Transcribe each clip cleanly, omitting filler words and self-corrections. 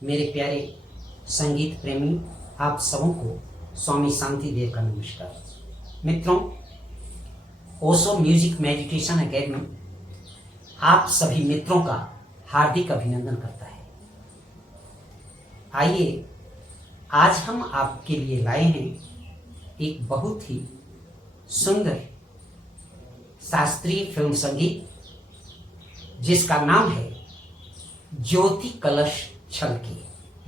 मेरे प्यारे संगीत प्रेमी, आप सबों को स्वामी शांति देव का नमस्कार। मित्रों, ओशो म्यूजिक मेडिटेशन एकेडमी आप सभी मित्रों का हार्दिक अभिनंदन करता है। आइए, आज हम आपके लिए लाए हैं एक बहुत ही सुंदर शास्त्रीय फिल्म संगीत जिसका नाम है ज्योति कलश छलके।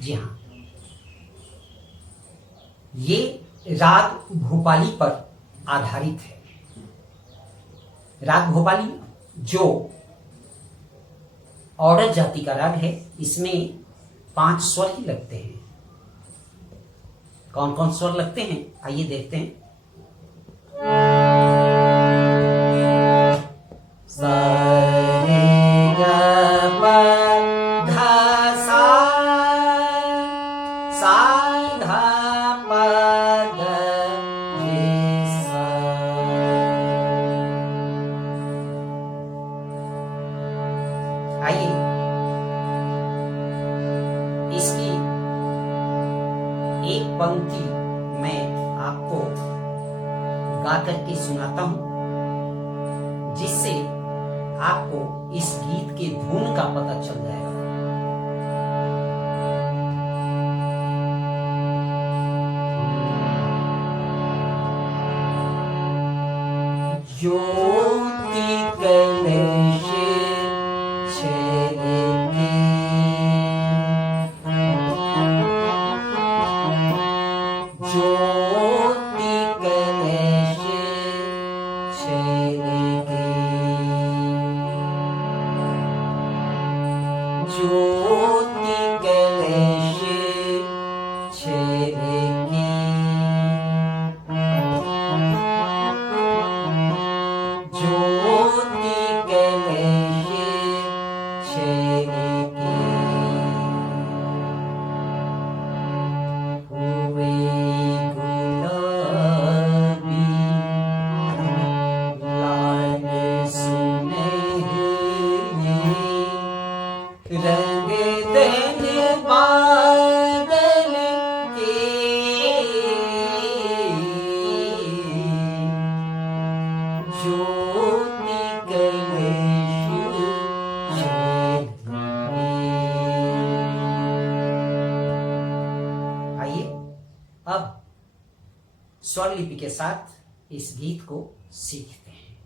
जी हाँ, ये राग भोपाली पर आधारित है। राग भोपाली जो औरत जाति का राग है, इसमें 5 स्वर ही लगते हैं। कौन कौन स्वर लगते हैं, आइए देखते हैं। आइए इसकी एक पंक्ति मैं आपको गा करके सुनाता हूं, जिससे आपको इस गीत के धुन का पता चल जाएगा। ज्योति कलश छलके, ज्योति कलश छलके, ज्योति कलश छलके, ज्योति कलश छलके, हुए गुलाबी लाल सुनहरे, रंग धन बादल के, ज्योति कलश छलके। आइए अब स्वर लिपि के साथ इस गीत को सीखते हैं।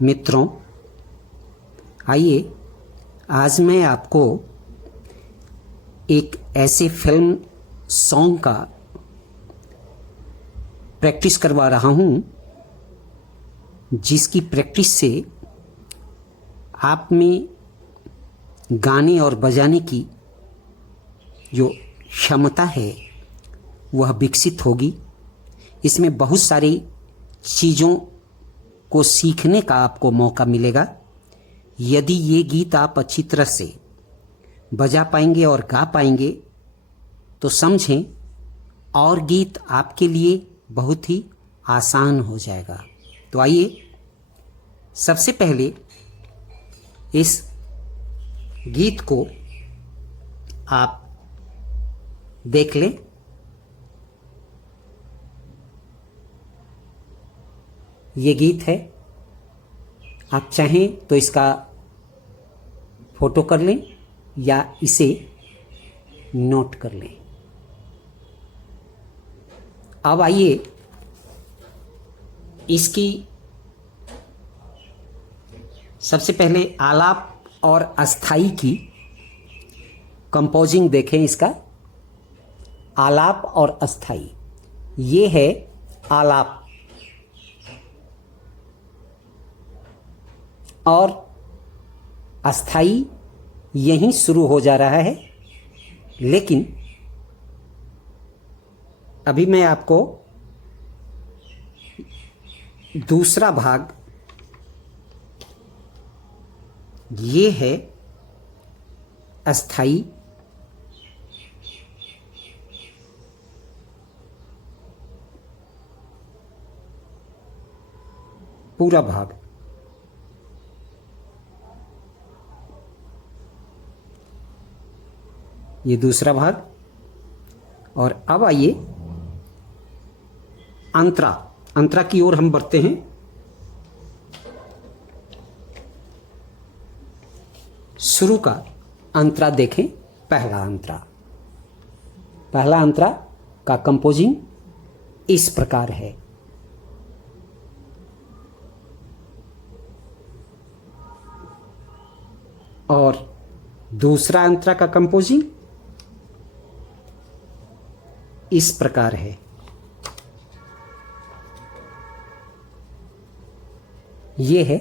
मित्रों, आइए आज मैं आपको एक ऐसे फिल्म सॉन्ग का प्रैक्टिस करवा रहा हूं, जिसकी प्रैक्टिस से आप में गाने और बजाने की जो क्षमता है वह विकसित होगी। इसमें बहुत सारी चीज़ों को सीखने का आपको मौका मिलेगा। यदि ये गीत आप अच्छी तरह से बजा पाएंगे और गा पाएंगे तो समझें और गीत आपके लिए बहुत ही आसान हो जाएगा। तो आइए सबसे पहले इस गीत को आप देख लें। ये गीत है, आप चाहें तो इसका फोटो कर लें या इसे नोट कर लें। अब आइए इसकी सबसे पहले आलाप और अस्थाई की कंपोजिंग देखें। इसका आलाप और अस्थाई, ये है आलाप और अस्थाई यहीं शुरू हो जा रहा है। लेकिन अभी मैं आपको दूसरा भाग, ये है अस्थाई, पूरा भाग। ये दूसरा भाग। और अब आइए अंतरा, अंतरा की ओर हम बढ़ते हैं। शुरू का अंतरा देखें। पहला अंतरा का कंपोजिंग इस प्रकार है। और दूसरा अंतरा का कंपोजिंग इस प्रकार है। ये है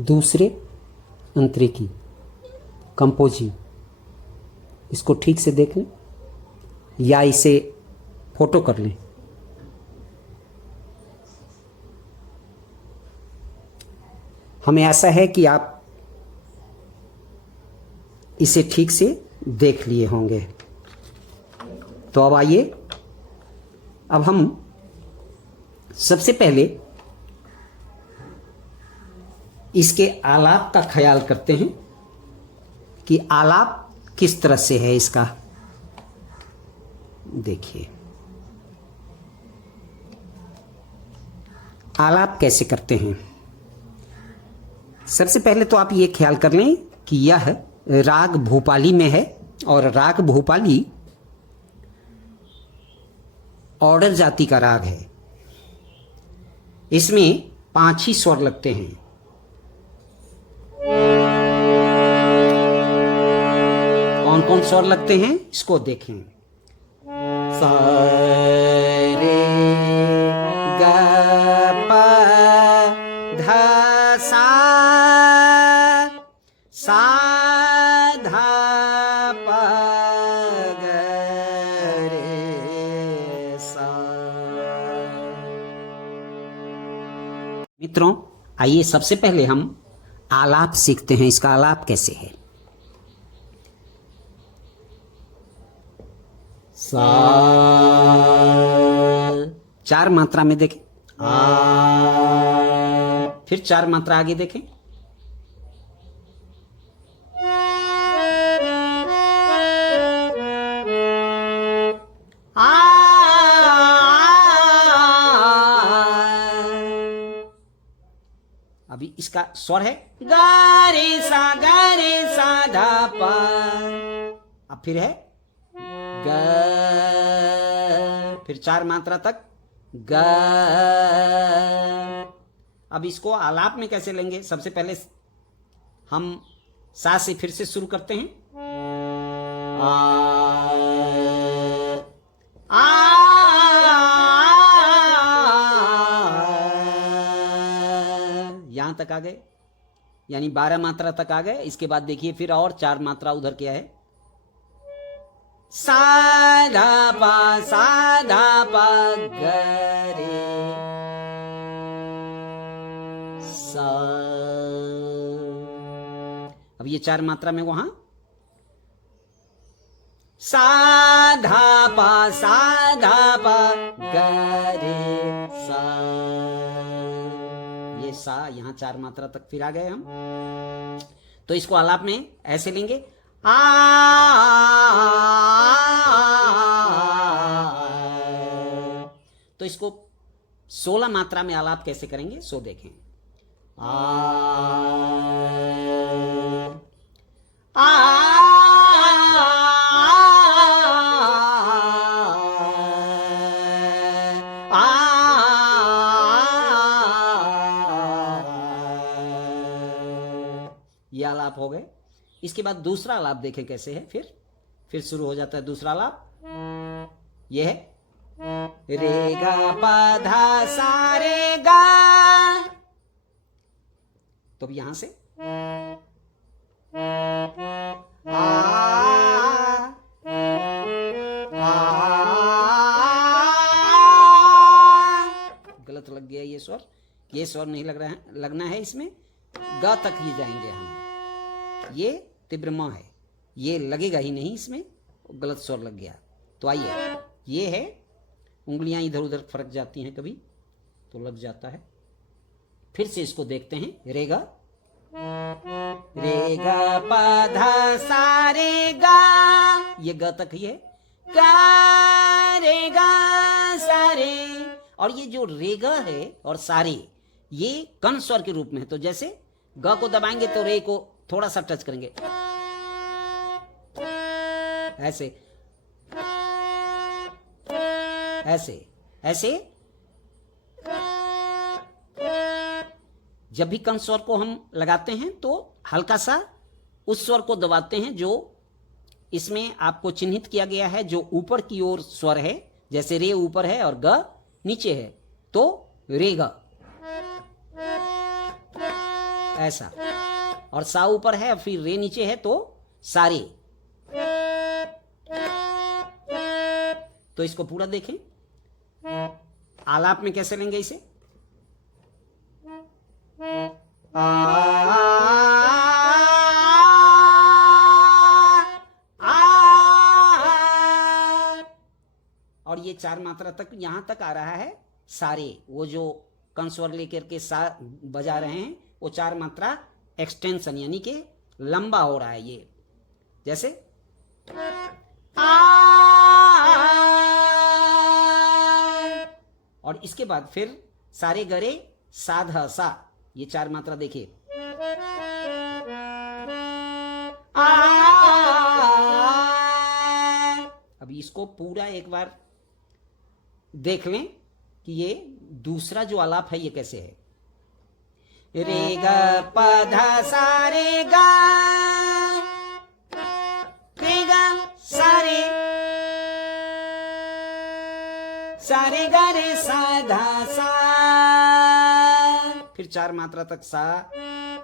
दूसरे अंतरे की कंपोजिंग। इसको ठीक से देख लें या इसे फोटो कर लें। हमें ऐसा है कि आप इसे ठीक से देख लिए होंगे। तो अब आइए, अब हम सबसे पहले इसके आलाप का ख्याल करते हैं कि आलाप किस तरह से है इसका। देखिए आलाप कैसे करते हैं। सबसे पहले तो आप ये ख्याल कर लें कि यह राग भूपाली में है और राग भूपाली ऑर्डर जाति का राग है। इसमें 5 ही स्वर लगते हैं। कौन कौन स्वर लगते हैं इसको देखें। सा रे ग प ध सा ध प ग रे सा। मित्रों आइए सबसे पहले हम आलाप सीखते हैं। इसका आलाप कैसे है। सा, 4 मात्रा में देखें। फिर 4 मात्रा आगे देखें। अभी इसका स्वर है गा रे सा धा पा। अब फिर है ग, फिर 4 मात्रा तक ग। अब इसको आलाप में कैसे लेंगे। सबसे पहले हम सा से फिर से शुरू करते हैं। यहां तक आ गए, यानी 12 मात्रा तक आ गए। इसके बाद देखिए फिर और 4 मात्रा उधर क्या है। सा धा पा ग रे सा। अब ये 4 मात्रा में वहां सा धा पा ग रे सा। ये सा यहां 4 मात्रा तक फिर आ गए हम। तो इसको आलाप में ऐसे लेंगे। तो इसको 16 मात्रा में आलाप कैसे करेंगे सो देखें। ये आलाप हो गए। इसके बाद दूसरा आलाप देखें कैसे है। फिर शुरू हो जाता है दूसरा आलाप। ये है रे गा पा धा सा रे गा। तो अब यहां से गलत लग गया ये स्वर। ये स्वर नहीं लग रहा है, लगना है इसमें गा तक ही जाएंगे हम। ये तीव्र म है, ये लगेगा ही नहीं इसमें, गलत स्वर लग गया। तो आइए, ये है, उंगलियां इधर उधर फरक जाती हैं कभी तो लग जाता है। फिर से इसको देखते हैं। रेगा पा धा सा रे गा। ये ग तक ही है, गा रे गा सा रे। और ये जो रे ग है और सारे ये कण स्वर के रूप में है। तो जैसे ग को दबाएंगे तो रे को थोड़ा सा टच करेंगे, ऐसे ऐसे ऐसे। जब भी कण स्वर को हम लगाते हैं तो हल्का सा उस स्वर को दबाते हैं जो इसमें आपको चिन्हित किया गया है, जो ऊपर की ओर स्वर है। जैसे रे ऊपर है और ग नीचे है तो रे ग, ऐसा। और सा ऊपर है फिर रे नीचे है तो सारे। तो इसको पूरा देखें, आलाप में कैसे लेंगे इसे। और ये 4 मात्रा तक यहां तक आ रहा है सारे। वो जो कण स्वर लेकर के सा बजा रहे हैं वो 4 मात्रा एक्सटेंशन यानी कि लंबा हो रहा है ये। जैसे और इसके बाद फिर सारे गरे साधा सा, ये 4 मात्रा देखिए। अब इसको पूरा एक बार देख लें कि ये दूसरा जो आलाप है ये कैसे है। रे ग प ध सा रे ग सा रे ग रे सा धा सा। फिर 4 मात्रा तक सा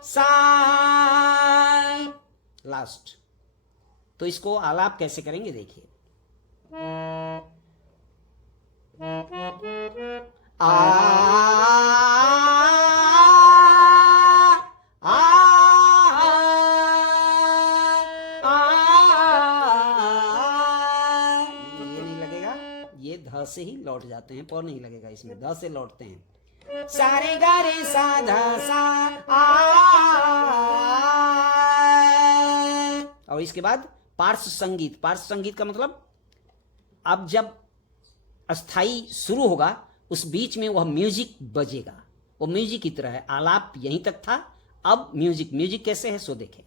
सा लास्ट। तो इसको आलाप कैसे करेंगे देखिए। ये नहीं लगेगा, ये ध से ही लौट जाते हैं, पर नहीं लगेगा इसमें, ध से लौटते हैं। सारे गारे साधा सा और इसके बाद पार्श्व संगीत। पार्श्व संगीत का मतलब अब जब अस्थाई शुरू होगा उस बीच में वह म्यूजिक बजेगा, वो म्यूजिक की तरह है। आलाप यहीं तक था, अब म्यूजिक। म्यूजिक कैसे है सो देखें।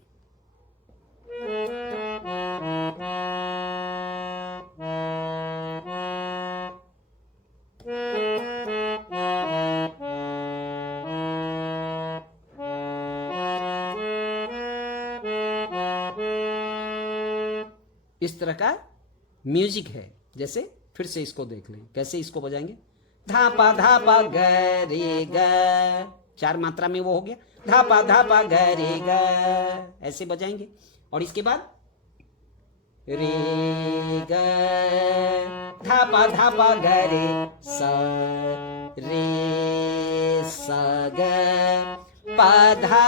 इस तरह का म्यूजिक है। जैसे फिर से इसको देख लें कैसे इसको बजाएंगे। धापा धापा ग रे ग, 4 मात्रा में वो हो गया। धापा धापा ग रे ग ऐसे बजाएंगे। और इसके बाद रे ग धापा धापा ग रे सा रे सा ग पा धा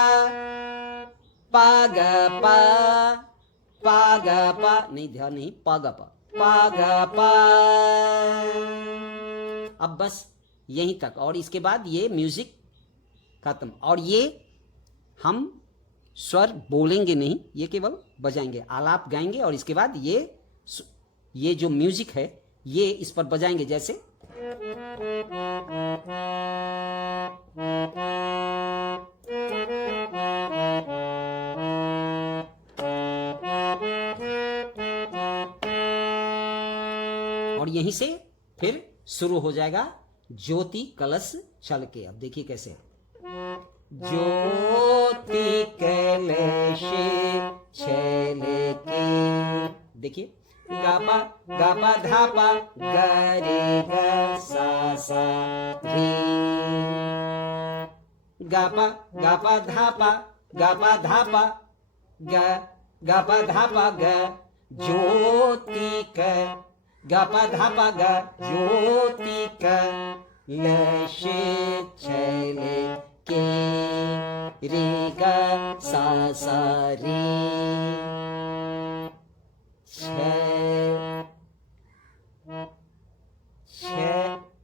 पा ग पा पा ग पा, नहीं ध्यान नहीं, पा ग पा पा ग पा। अब बस यहीं तक। और इसके बाद ये म्यूजिक खत्म। और ये हम स्वर बोलेंगे नहीं, ये केवल बजाएंगे, आलाप गाएंगे। और इसके बाद ये जो म्यूजिक है ये इस पर बजाएंगे। जैसे और यहीं से फिर शुरू हो जाएगा ज्योति कलश छल के। अब देखिए कैसे। ज्योति कलश छल के, देखिए गापा गापा धापा गरे ग सा सा रे, गापा गापा धापा गापा धापा ग गापा धापा ग ज्योति क गापा धापा ग ज्योति कलश छल के रे ग सा सा रे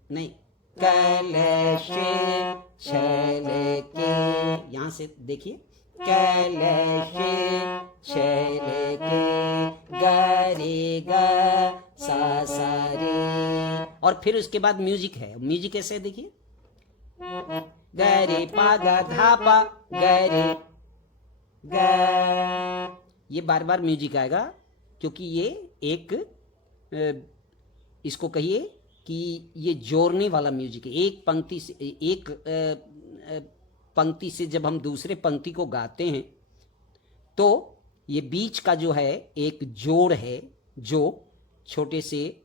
नहीं कलश छल के। यहां से देखिए कलश छल के गरे और फिर उसके बाद म्यूजिक है। म्यूजिक कैसे है देखिए, ग रे पा गा धा पा ग रे ग, ये बार बार म्यूजिक आएगा क्योंकि ये एक इसको कहिए कि ये जोड़ने वाला म्यूजिक है। एक पंक्ति से एक पंक्ति से जब हम दूसरे पंक्ति को गाते हैं तो ये बीच का जो है एक जोड़ है जो छोटे से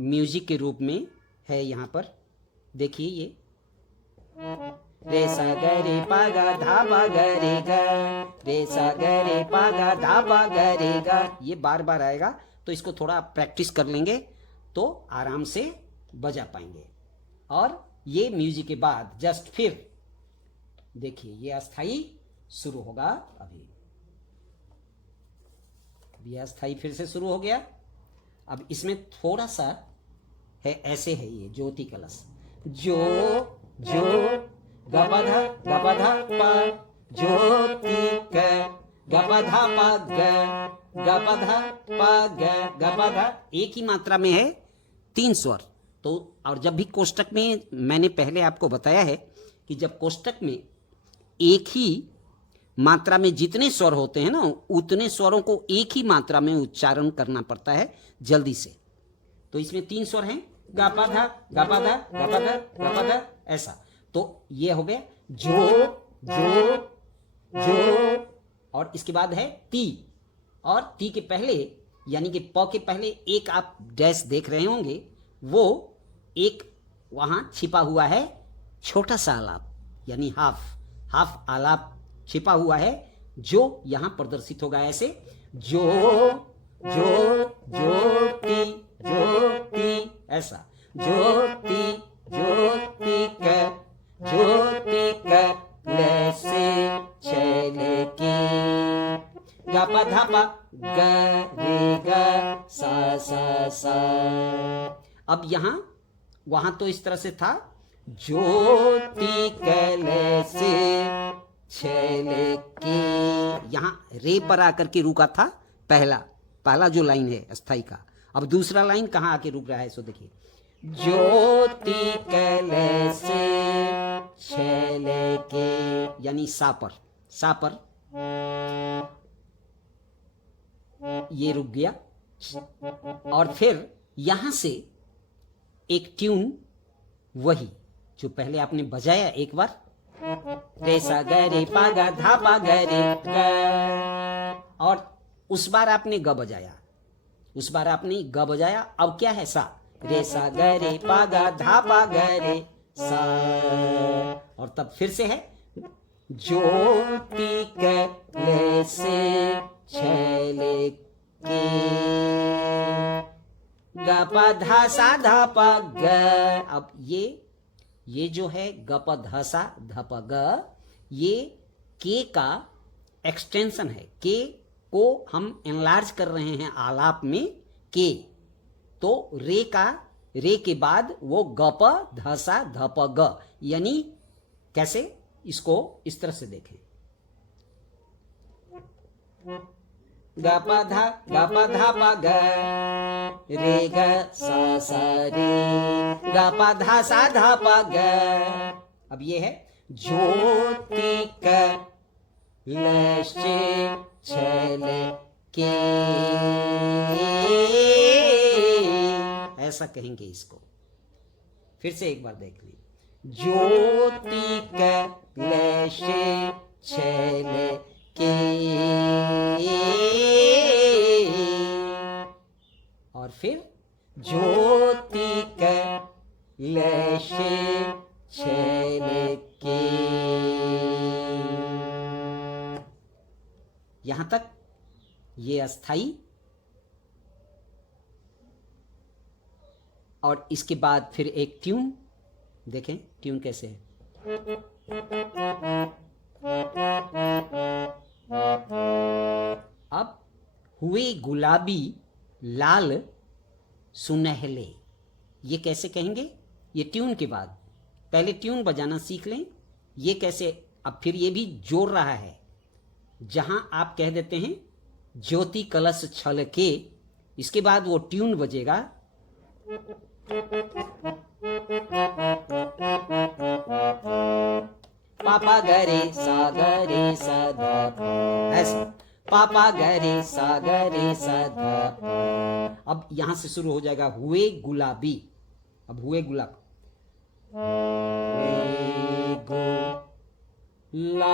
म्यूजिक के रूप में है। यहाँ पर देखिए ये रे सा ग रे पा गा धा पा ग रे ग, रे सा ग रे पा गा धा पा ग रे ग, ये बार बार आएगा। तो इसको थोड़ा प्रैक्टिस कर लेंगे तो आराम से बजा पाएंगे। और ये म्यूजिक के बाद जस्ट फिर देखिए ये अस्थाई शुरू होगा। अभी ये अस्थाई फिर से शुरू हो गया। अब इसमें थोड़ा सा है, ऐसे है ये ज्योति कलश, जो जो गपधा पा ज्योति क गपधा पा ग गपधा पा ग गपधा, एक ही मात्रा में है 3 स्वर। तो और जब भी कोष्टक में, मैंने पहले आपको बताया है कि जब कोष्टक में एक ही मात्रा में जितने स्वर होते हैं ना, उतने स्वरों को एक ही मात्रा में उच्चारण करना पड़ता है जल्दी से। तो इसमें 3 स्वर हैं, गपधा गपधा गपधा गपधा, ऐसा। तो ये हो गया जो जो जो, और इसके बाद है ती, और ती के पहले यानी कि प के पहले एक आप डैश देख रहे होंगे, वो एक वहां छिपा हुआ है छोटा सा आलाप, यानी हाफ आलाप छिपा हुआ है जो यहां प्रदर्शित होगा ऐसे, जो जो ज्योति ज्योति, ऐसा ज्योति ज्योति क लैसे छले की गपधा पा ग रे ग सा सा सा। अब यहां वहां तो इस तरह से था, ज्योति कैसे छले की, यहां रे पर आकर के रुका था पहला जो लाइन है अस्थाई का। अब दूसरा लाइन कहां आके रुक रहा है, सो देखिए, ज्योति कैसे छले के, यानी सा पर ये रुक गया। और फिर यहां से एक ट्यून वही जो पहले आपने बजाया एक बार, रे सा ग रे पा गा धा पा ग रे ग, और उस बार आपने ग बजाया, अब क्या है सा, रे सा ग रे पा गा धा पा ग रे सा, और तब फिर से है ज्योति कैसे छले के ग प धा सा धा प ग। अब ये जो है ग प ध सा ध प ग, ये के का एक्सटेंशन है। के को हम एनलार्ज कर रहे हैं आलाप में के, तो रे के बाद वो ग प ध सा ध प ग, यानी कैसे, इसको इस तरह से देखें, ग प धा प ग रे ग सा सा रे ग प धा सा धा प ग। अब ये है ज्योति कैसे छले के, ऐसा कहेंगे इसको। फिर से एक बार देख लें, ज्योति कैसे छले के, और फिर ज्योति कैसे छले के। यहां तक ये अस्थाई, और इसके बाद फिर एक ट्यून देखें, ट्यून कैसे है, अब हुए गुलाबी लाल सुनहले, ये कैसे कहेंगे, ये ट्यून के बाद, पहले ट्यून बजाना सीख लें। ये कैसे, अब फिर ये भी जोड़ रहा है, जहां आप कह देते हैं ज्योति कलश छल के, इसके बाद वो ट्यून बजेगा, पापा गरे सा धा पा, ऐसा पापा गरे सा धा पा। अब यहां से शुरू हो जाएगा हुए गुलाबी। अब हुए गुलाब, हुए गुलाबी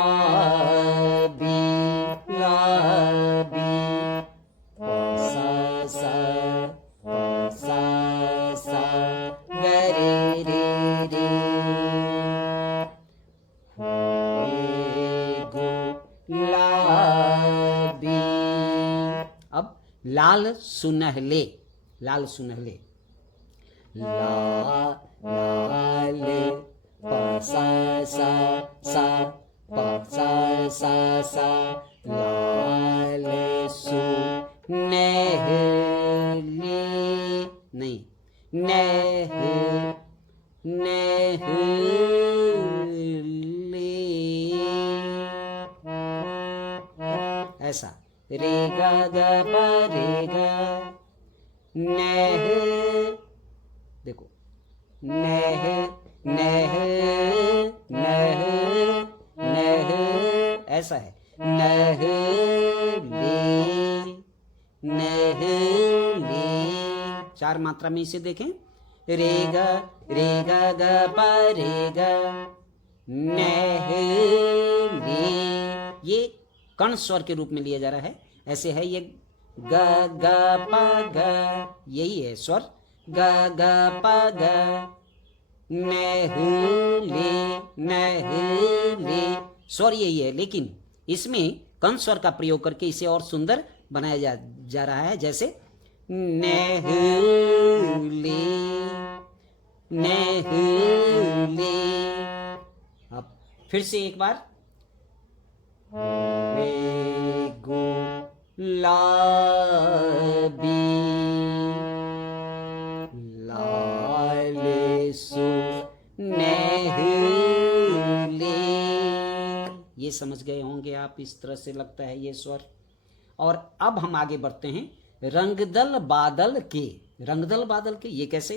लाबी सा सा सा गरे रे रे, हुए गुलाबी। अब लाल सुनहले, लाल सुनहले, ला लाल प सा लाल सुनहले, नहीं ऐसा रे गा गा पा रे गा, देखो ऐसा है चार मात्रा में इसे देखें, रे गा गा पा रे गा ये कर्ण स्वर के रूप में लिया जा रहा है। ऐसे है ये ग ग प ग, यही है स्वर ग ग प ग, नहले स्वर यही है, लेकिन इसमें कर्ण स्वर का प्रयोग करके इसे और सुंदर बनाया जा रहा है। जैसे नहले, अब फिर से एक बार, गुलाबी लाल सुनहले, ये समझ गए होंगे आप, इस तरह से लगता है ये स्वर। और अब हम आगे बढ़ते हैं, रंगदल बादल के। रंगदल बादल के ये कैसे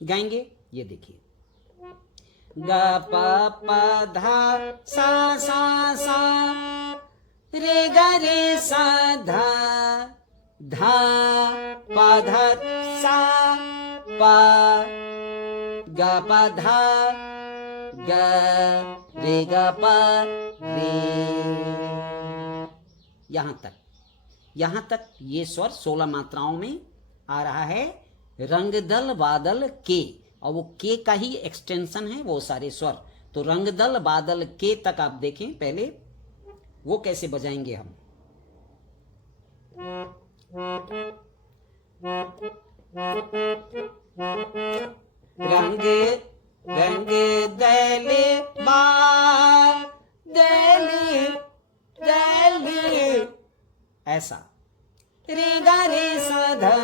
गाएंगे, ये देखिए, ग प प धा सा रे ग रे सा धा धा प धा सा प ग प धा ग रे ग प रे। यहां तक ये स्वर 16 मात्राओं में आ रहा है। रंगदल बादल के, और वो के का ही एक्सटेंशन है वो सारे स्वर। तो रंगदल बादल के तक आप देखें, पहले वो कैसे बजाएंगे हम। रंग रंग दल बादल दल, ऐसा रे गा रे सा धा,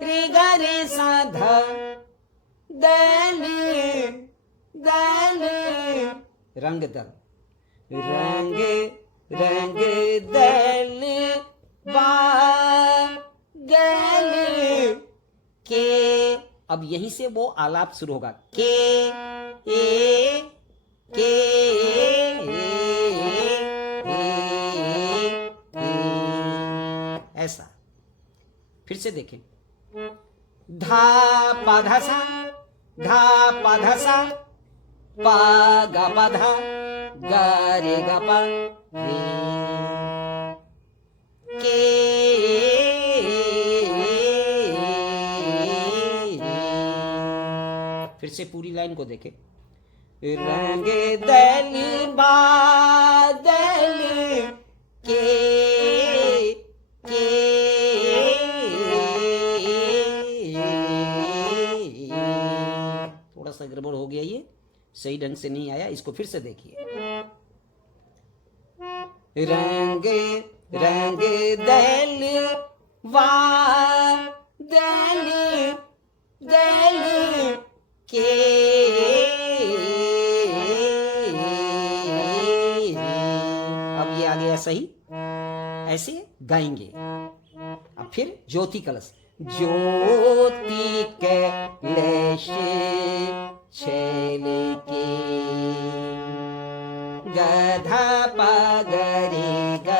रे गा रे सा धा, दल दल, रंगदल, रंग रंग दल बादल के। अब यहीं से वो आलाप शुरू होगा, के ऐसा। फिर से देखें, धा पा धा सा पा गा पा धा गा रे गा पा रे, के फिर से पूरी लाइन को देखें, रंग दल बादल के थोड़ा सा गड़बड़ हो गया, ये सही ढंग से नहीं आया, इसको फिर से देखिए। रंग रंग दल बादल दल के, अब ये आ गया सही, ऐसे गाएंगे। अब फिर ज्योति कलश, ज्योति कैलाश छैले की। गधा पगरे ग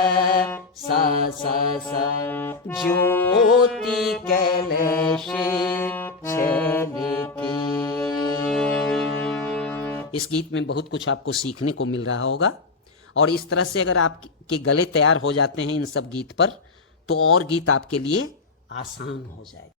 सा सा सा ज्योति कैलाश छैले की। इस गीत में बहुत कुछ आपको सीखने को मिल रहा होगा और इस तरह से अगर आपके गले तैयार हो जाते हैं इन सब गीत पर तो और गीत आपके लिए आसान हो जाएगा।